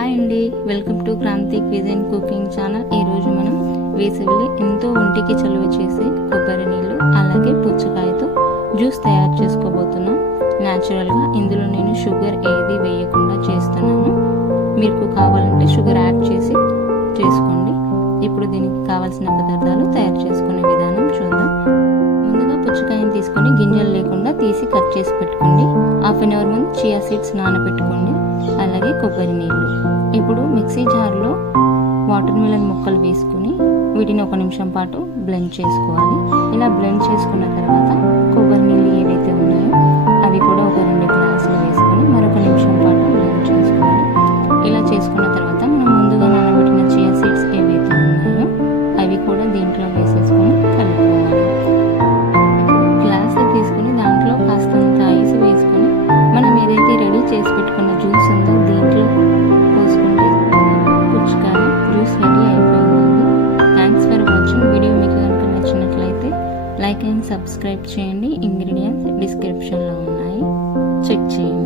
Hi అండి, welcome to Kranthi cuisine cooking channel. ఈరోజు మనం వేసవిలో ఎంతో ఒంటికి చలువ చేసే కొబ్బరి నీళ్ళు అలాగే పుచ్చకాయతో జ్యూస్ తయారు చేసుకోబోతున్నాం. న్యాచురల్గా ఇందులో నేను షుగర్ ఏది వేయకుండా చేస్తున్నాను. మీకు కావాలంటే షుగర్ యాడ్ చేసి చేసుకోండి. ఇప్పుడు దీనికి కావాల్సిన పదార్థాలు తయారు చేసుకునే విధానం చూద్దాం. ముందుగా పుచ్చకాయని తీసుకొని గింజలు లేకుండా తీసి కట్ చేసి పెట్టుకోండి. హాఫ్ అన్ అవర్ ముందు చియా సీడ్స్ నానబెట్టుకోండి. అలాగే కొబ్బరి నీళ్ళు. ఇప్పుడు మిక్సీ జార్లో వాటర్ మిలన్ ముక్కలు వేసుకుని వీటిని 1 నిమిషం పాటు బ్లెండ్ చేసుకోవాలి. ఇలా బ్లెండ్ చేసుకున్న తర్వాత కొబ్బరి నీళ్ళు ఏవైతే ఉన్నాయో అవి కూడా ఒక 2 గ్లాసులు వేసుకొని మరొక నిమిషం పాటు బ్లెండ్ చేసుకోవాలి. ఇలా చేసుకున్న తర్వాత మనం ముందుగా నానబెట్టిన చియా సీడ్స్ ఏవైతే ఉన్నాయో అవి కూడా దీంట్లో వేసేసుకొని కలుపుకోవాలి. గ్లాసు తీసుకుని దాంట్లో కాస్తంత ఐస్ వేసుకొని మనం ఏదైతే రెడీ చేసి పెట్టుకున్న జ్యూస్ ఉందో దీంట్లో పోసుకుంటే పుచ్చకాయ జ్యూస్ రెడీ అయిపోయిందండి. Thanks for watching. వీడియో మీకు కనుక నచ్చినట్లయితే లైక్ అండ్ సబ్స్క్రైబ్ చేయండి. ఇంగ్రీడియంట్స్ డిస్క్రిప్షన్లో ఉన్నాయి, చెక్ చేయండి.